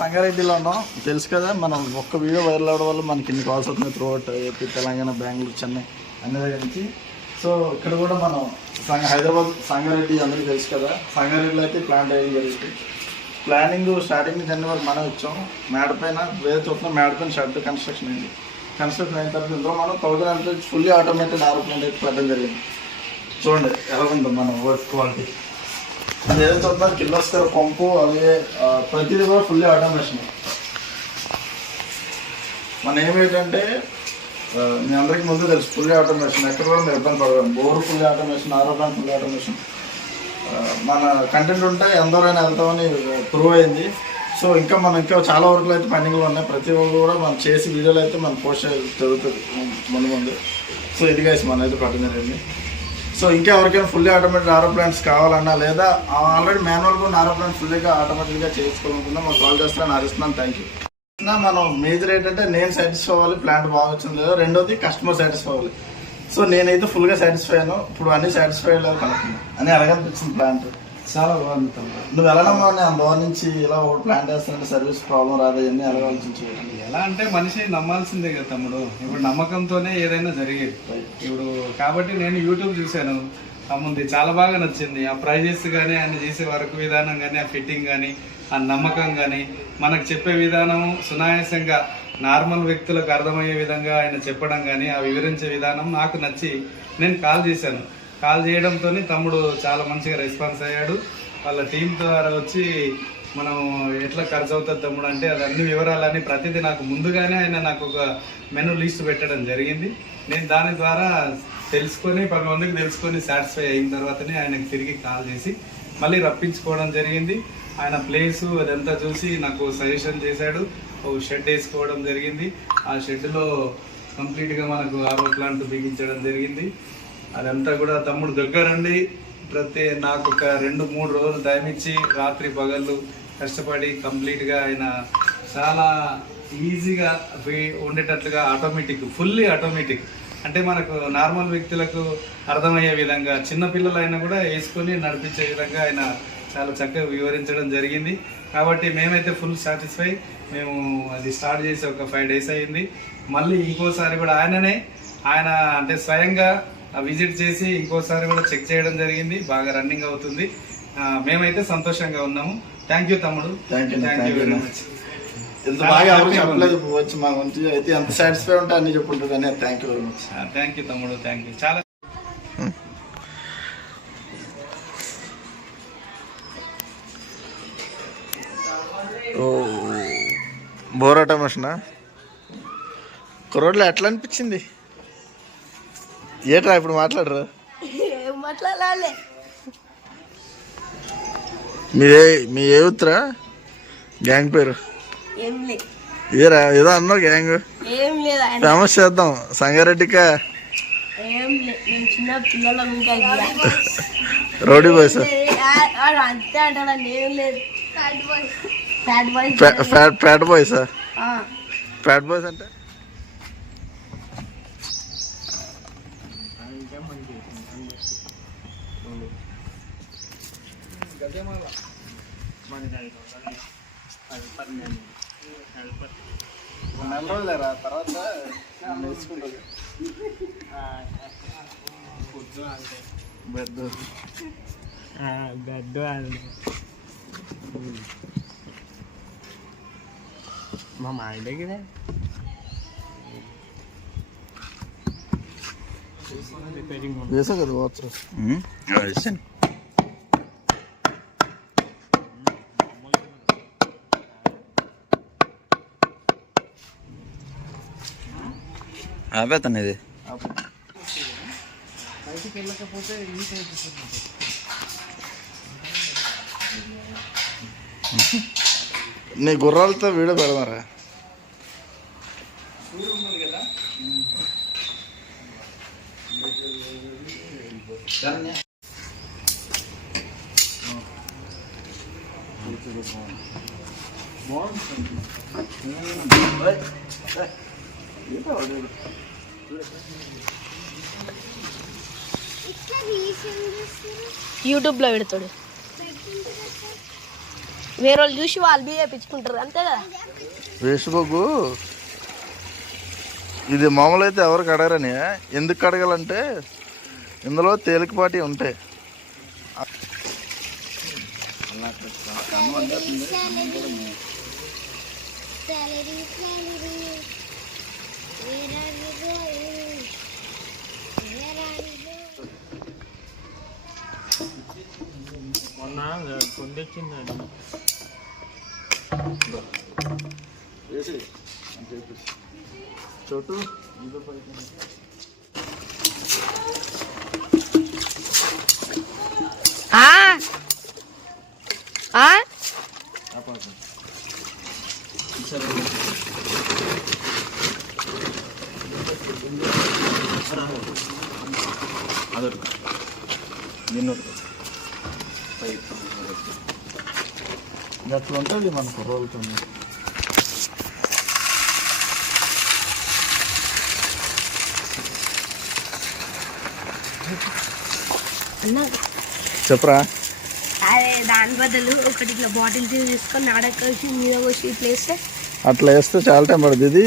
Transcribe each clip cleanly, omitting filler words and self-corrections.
సంగారెడ్డిలో ఉన్నాం, తెలుసు కదా. మనం ఒక్క వీడియో వైరల్ అవడం వల్ల మనకి ఇన్ని కాల్స్ అవుతున్నాయి through out AP, Telangana, Bengaluru, Chennai అన్ని దగ్గర నుంచి. సో ఇక్కడ కూడా మనం హైదరాబాద్ సంగారెడ్డి అందరికీ తెలుసు కదా. సంగారెడ్డిలో అయితే ప్లాంట్ అయ్యేది జరిగింది. ప్లానింగ్ స్టార్టింగ్ నుంచి అన్ని వరకు మనం ఇచ్చాం. మేడ పైన వేరే చోట్ల మేడ పైన షెడ్ కన్స్ట్రక్షన్ అయింది. కన్స్ట్రక్షన్ అయిన తర్వాత ఇందులో మనం 1000 అంటే ఫుల్లీ ఆటోమేటెడ్ ఆరో ప్లాంట్ అయితే పెట్టడం జరిగింది. చూడండి ఎలా ఉందో మన వర్క్ క్వాలిటీ. అది ఏదైతే చూద్దాం కిర్లోస్కర్ పంపు, అదే ప్రతిదీ కూడా ఫుల్లీ ఆటోమేషన్. మనం ఏమేంటంటే మీ అందరికీ ముందు తెలుసు ఫుల్లీ ఆటోమేషన్. ఎక్కడ కూడా మీరు ఇబ్బంది పడగలం. బోర్ ఫుల్లీ ఆటోమేషన్, ఆరో ప్లాంట్ ఫుల్లీ ఆటోమేషన్. మన కంటెంట్ ఉంటే ఎందరైనా వెళ్తామని ప్రూవ్ అయింది. సో ఇంకా చాలా వర్క్లు అయితే పెండింగ్లో ఉన్నాయి. ప్రతి ఒక్కరు కూడా మనం చేసి వీడియోలు అయితే మనం పోస్ట్ జరుగుతుంది ముందు. సో ఇది గైస్ మనం అయితే పెట్టడం జరిగింది. సో ఇంకా ఎవరికైనా ఫుల్లీ ఆటోమేటెడ్ ఆరో ప్లాంట్స్ కావాలన్నా, లేదా ఆల్రెడీ మాన్యువల్గా ఉన్న ఆరో ప్లాంట్ ఫుల్లీగా ఆటోమేటిక్గా చేసుకోవాలనుకుందా మాకు కాల్ చేస్తాను, ఆశిస్తున్నాను. Thank you. మనం మేజర్ ఏంటంటే నేను సాటిస్ఫై అవ్వాలి, ప్లాంట్ బాగా వచ్చింది లేదో. రెండోది కస్టమర్ సాటిస్ఫై అవ్వాలి. సో నేనైతే ఫుల్గా సాటిస్ఫై అయ్యాను. ఇప్పుడు అన్నీ సాటిస్ఫై అయ్యేది కనుక్కున్నాను అని అలాగనిపించింది. ప్లాంట్ చాలా బాగుంది. నువ్వు వెళ్ళడం బాగు నుంచి ఇలా ఒక ప్లాంట్ వేస్తానంటే సర్వీస్ ప్రాబ్లం రాదు, ఇవన్నీ ఎలా ఆలోచించి ఎలా అంటే మనిషి నమ్మాల్సిందే కదా తమ్ముడు. ఇప్పుడు నమ్మకంతోనే ఏదైనా జరిగేది. ఇప్పుడు కాబట్టి నేను యూట్యూబ్ చూశాను, ముందు చాలా బాగా నచ్చింది. ఆ ప్రైజెస్ కానీ, ఆయన చేసే వర్క్ విధానం కానీ, ఆ ఫిట్టింగ్ కానీ, ఆ నమ్మకం కానీ, మనకు చెప్పే విధానం సునాయాసంగా నార్మల్ వ్యక్తులకు అర్థమయ్యే విధంగా ఆయన చెప్పడం కానీ, ఆ వివరించే విధానం నాకు నచ్చి నేను కాల్ చేశాను. కాల్ చేయడంతో తమ్ముడు చాలా మంచిగా రెస్పాన్స్ అయ్యాడు. వాళ్ళ టీం ద్వారా వచ్చి మనం ఎట్లా ఖర్చు అవుతుంది తమ్ముడు అంటే అది అన్ని వివరాలని ప్రతిదీ నాకు ముందుగానే ఆయన నాకు ఒక మెనూ లిస్ట్ పెట్టడం జరిగింది. నేను దాని ద్వారా తెలుసుకొని 10 మందికి తెలుసుకొని సాటిస్ఫై అయిన తర్వాతనే ఆయనకు తిరిగి కాల్ చేసి మళ్ళీ రప్పించుకోవడం జరిగింది. ఆయన ప్లేసు అదంతా చూసి నాకు సజెషన్ చేశాడు. ఒక షెడ్ వేసుకోవడం జరిగింది. ఆ షెడ్లో కంప్లీట్గా మనకు ఆరో ప్లాంట్ బిగించడం జరిగింది. అదంతా కూడా తమ్ముడు దగ్గరండి నాకు ఒక 2-3 రోజులు టైం ఇచ్చి రాత్రి పగళ్ళు కష్టపడి కంప్లీట్గా ఆయన చాలా ఈజీగా ఉండేటట్లుగా ఆటోమేటిక్, ఫుల్లీ ఆటోమేటిక్ అంటే మనకు నార్మల్ వ్యక్తులకు అర్థమయ్యే విధంగా, చిన్నపిల్లలు అయినా కూడా వేసుకొని నడిపించే విధంగా ఆయన చాలా చక్కగా వివరించడం జరిగింది. కాబట్టి మేమైతే ఫుల్ సాటిస్ఫై. మేము అది స్టార్ట్ చేసి ఒక 5 days అయింది. మళ్ళీ ఇంకోసారి కూడా ఆయన అంటే స్వయంగా విజిట్ చేసి ఇంకోసారి కూడా చెక్ చేయడం జరిగింది. బాగా రన్నింగ్ అవుతుంది. మేమైతే సంతోషంగా ఉన్నాము. థ్యాంక్ యూ తమ్ముడు. Thank you very much. ఎంత బాగా వచ్చి మా మంచి అయితే ఎంత సాటిస్ఫై ఉంటే అన్ని చెప్పుకుంటారు కానీ thank you very much. Thank you తమ్ముడు. Thank you. చాలా బోర్ ఆటోమేషనా కుర్రోడ్లో ఎట్లా అనిపించింది? ఏట్రా ఇప్పుడు మాట్లాడరు? మీ ఏ ఉత్తరా గ్యాంగ్ పేరు ఏరా? ఏదో అన్నావు గ్యాంగ్ ఫేమస్ చేద్దాం సంగారెడ్డికా. రౌడీ బాయ్స్, ఫ్యాట్ బాయ్సా? ఫ్యాట్ బాయ్స్ అంటే నెలలేరా తర్వాత నేర్చుకుంటుంది. బెడ్ మా మైండే కదా వేసా కదా వాచ్. ఆపేతాను ఇది. బయటికి వెళ్ళకపోతే నీ గుర్రాలతో వీడియో పెడదారా? యూట్యూబ్లో పెడతాడు. వేరే వాళ్ళు చూసి వాళ్ళు బి వేయించుకుంటారు అంతే కదా. వేసిపోకు. ఇది మామూలు అయితే ఎవరికి అడగరని. ఎందుకు అడగాలంటే ఇందులో తేలికపాటి ఉంటాయి. చోటు అట్లా ఉంటుంది మనకు రోలుతుంది. చెప్పరా. అదే దాని బదులు ఒకటి ఇట్లా బాటిల్ తీసుకొని ఆడకేసి మీద వచ్చి ఇట్లా వేస్తే అట్లా వేస్తే చాలా టైం పడుతుంది. ఇది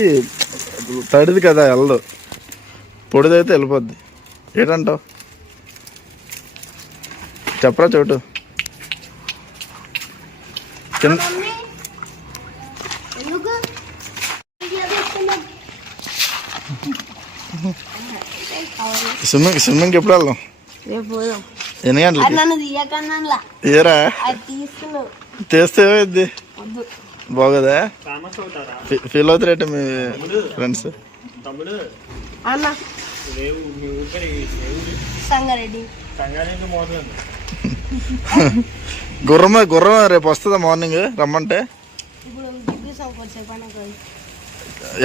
తడిది కదా వెళ్ళదు, పొడిదైతే వెళ్ళిపోద్ది. ఏంటంటావు చెప్పరా చోటు. స్విమ్మింగ్ ఎప్పుడు వెళ్దాం? ఎన్ని గంటలకి? ఏరా తీస్తే ఏమైంది? బాగోదా? ఫీల్ అవుతారేట మీ ఫ్రెండ్స్? గుర్రం రేపు వస్తుందా మార్నింగ్ రమ్మంటే?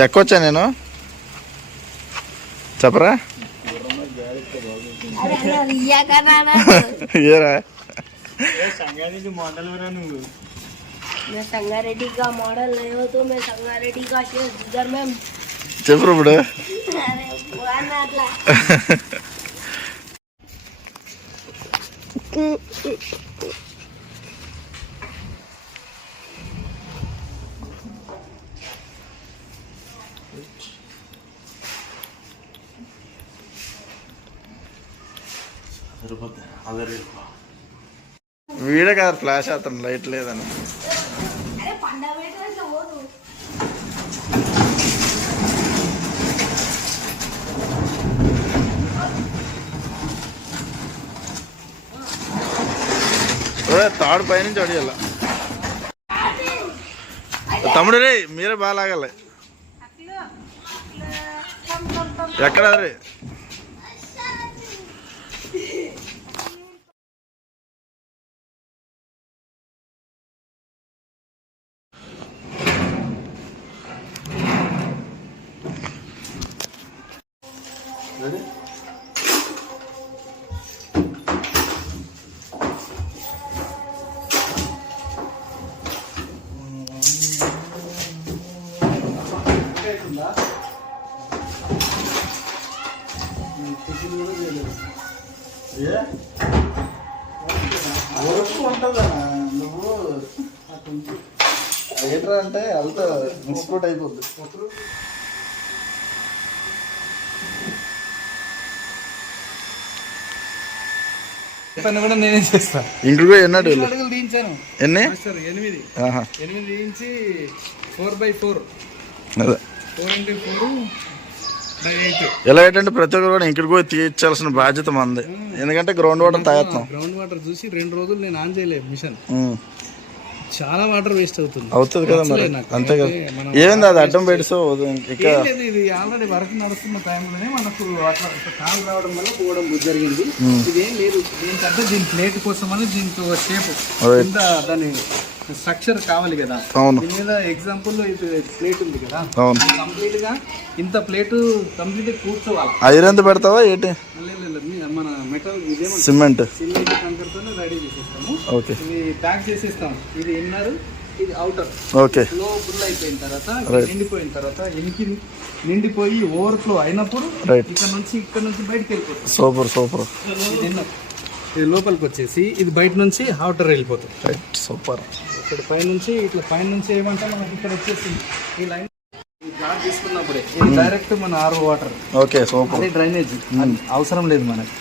ఎక్కొచ్చా నేను చెప్పరా. ఏరా చెప్పరు ఇప్పుడు. వీడే కదా ఫ్లాష్ అవుతాను లైట్ లేదని. తాడు పైనుంచి అడిగాల తమ్ముడు. రే మీరే బాగా లాగాలి. ఎక్కడ రే? ఉంటుందా నువ్వు ఏంట్రా అంటే అంత మిస్పోట్ అయిపోద్ది. పని కూడా నేనే చేస్తా. ఇంటికి ఎన్నడు దించాను. ఎన్ని? 8 దించి 4x4 ఎలా ఏంటంటే ప్రతి ఒక్కరు కూడా ఇంటికి పోయి తీర్చాల్సిన బాధ్యత మంది. ఎందుకంటే గ్రౌండ్ వాటర్ తాగుతాం. గ్రౌండ్ వాటర్ చూసి 2 రోజులు నేను ఆన్ చేయలేదు మిషన్. చాలా వాటర్ వేస్ట్ అవుతుంది కదా మరి. అంతే కదా. ఏంది అది అడ్డం పెడిసో ఇది ఆల్రెడీ వర్క్ నడుస్తున్న టైంలోనే మనకు కాలు రావడం వల్ల పోవడం జరిగింది. ఇదేం లేదు దీనికంటే దీని ప్లేట్ కోసం అని దీనికి ఒక షేప్ కింద దాని స్ట్రక్చర్ కావాలి కదా. దీని మీద ఎగ్జాంపుల్ ఇది ప్లేట్ ఉంది కదా, కంప్లీట్ గా ఇంత ప్లేట్ కంప్లీట్ కూర్చోవాలి. ఐరన్ ఎంత పెడతావా ఏంటి? మన మెటల్ సిమెంట్ కంకర్ తో రెడీ చేసేస్తాము. ఓకే, ఇది ప్యాక్ చేసేస్తాం. ఇది ఇన్నర్, ఇది అవుటర్. ఓకే, ఫ్లో ఫుల్ అయిపోయిన తర్వాత నిండిపోయిన తర్వాత నిండిపోయి ఓవర్ఫ్లో అయినప్పుడు ఇక్కడ నుంచి బయటకు వెళ్ళిపోతుంది. Super super. ఇది లోపలికి వచ్చేసి ఇది బయట నుంచి అవుటర్ వెళ్ళిపోతుంది. సూపర్. ఇక్కడ పైనుంచి ఇట్లా పైనుంచి ఏమంటే మనకి ఇక్కడ వచ్చేసింది ఈ లైన్ ఈ గాడ్ తీసుకున్నప్పుడే ఇది డైరెక్ట్ మన ఆర్ఓ వాటర్ ఓకే సూపర్. అదే డ్రైనేజ్ అవసరం లేదు మనకి.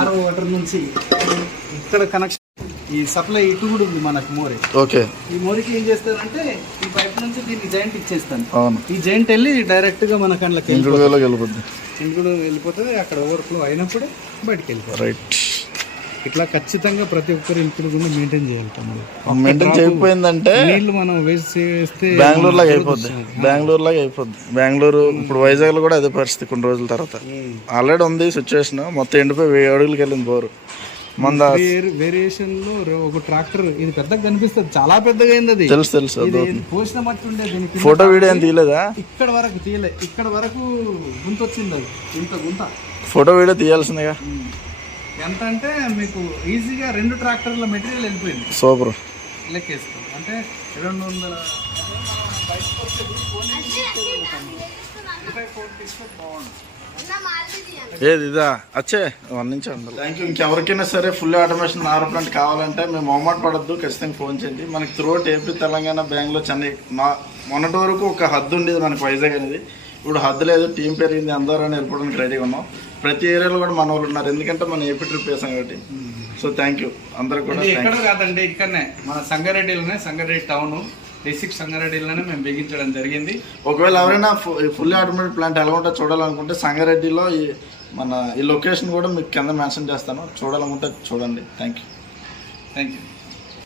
ఆర్ఓ వాటర్ నుంచి ఇక్కడ కనెక్షన్ ఈ సప్లై ఇటు కూడా ఉంది మనకు మోరీ. ఓకే. ఈ మోరీకి ఏం చేస్తారంటే ఈ పైప్ నుంచి దీనికి జాయింట్ ఇచ్చేస్తాను. అవును. ఈ జాయింట్ వెళ్ళి డైరెక్ట్ గా మన కళ్ళకి వెళ్ళిపోద్ది. ఇంకుడు వెళ్ళిపోతుంది. అక్కడ ఓవర్ఫ్లో అయినప్పుడే బయటికి వెళ్ళిపోతుంది. రైట్. ఇట్లా ఖచ్చితంగా ప్రతి ఒక్కరు ఇంకుడు కూడా మెయింటైన్ చేయాలి తమ్ముడు. మెయింటైన్ చేయకపోయిందంటే నీళ్ళు మనం వేస్ట్ చేస్తే బెంగళూరు లాగా అయిపోద్ది. బెంగళూరు ఇప్పుడు వైజాగ్ లో కూడా అదే పరిస్థితి కొన్ని రోజుల తర్వాత. ఆల్రెడీ ఉంది సిచ్యువేషన్. మొత్తం ఎండిపోయి 1000 అడుగులకి వెళ్ళింది బోరు. మన వేరియేషన్ లో ఒక ట్రాక్టర్ ఇది పెద్దగా కనిపిస్తుంది, చాలా పెద్దగా అయింది అది. తెలుసు పోసిన మట్టి ఉండే దీనికి ఫోటో వీడియో ఏం తీయలేదా? ఇక్కడ వరకు తీయలే, ఇక్కడ వరకు గుంత వచ్చింది అది. ఇంత గుంత ఫోటో వీడియో తీయాల్సిందిగా. ఎంత అంటే మీకు ఈజీగా 2 ట్రాక్టర్ల మెటీరియల్ వెళ్ళిపోయింది. సూపర్. లెక్కేసుకో అంటే 200 ఏది ఇదా అచ్చే 1 నుంచి ఉండాలి. Thank you. ఇంకెవరికైనా సరే ఫుల్ ఆటోమేషన్ నారో ప్లాంట్ కావాలంటే మేము మొహమాట పడద్దు, ఖచ్చితంగా ఫోన్ చేయండి. మనకి త్రూఅవుట్ ఏపీ, తెలంగాణ, బెంగళూరు, చెన్నై మొన్నటి వరకు ఒక హద్దు ఉండేది మనకి వైజాగ్ అనేది. ఇప్పుడు హద్దు లేదు, టీం పెరిగింది, అందరూ వెళ్ళిపోవడానికి రెడీగా ఉన్నాం. ప్రతి ఏరియాలో కూడా మన వాళ్ళు ఉన్నారు, ఎందుకంటే మనం ఏపీ ట్రిప్ వేసాం కాబట్టి. సో థ్యాంక్ యూ అందరికి కూడా. ఎక్కడ కాదండి, ఇక్కడనే మన సంగారెడ్డిలోనే, సంగారెడ్డి టౌన్ డిస్ట్రిక్ట్ సంగారెడ్డిలోనే మేము బిగించడం జరిగింది. ఒకవేళ ఎవరైనా ఫుల్లీ ఆటోమేటిక్ ప్లాంట్ ఎలా ఉంటుందో చూడాలనుకుంటే సంగారెడ్డిలో ఈ లొకేషన్ కూడా మీకు కింద మెన్షన్ చేస్తాను. చూడాలనుకుంటే చూడండి. Thank you.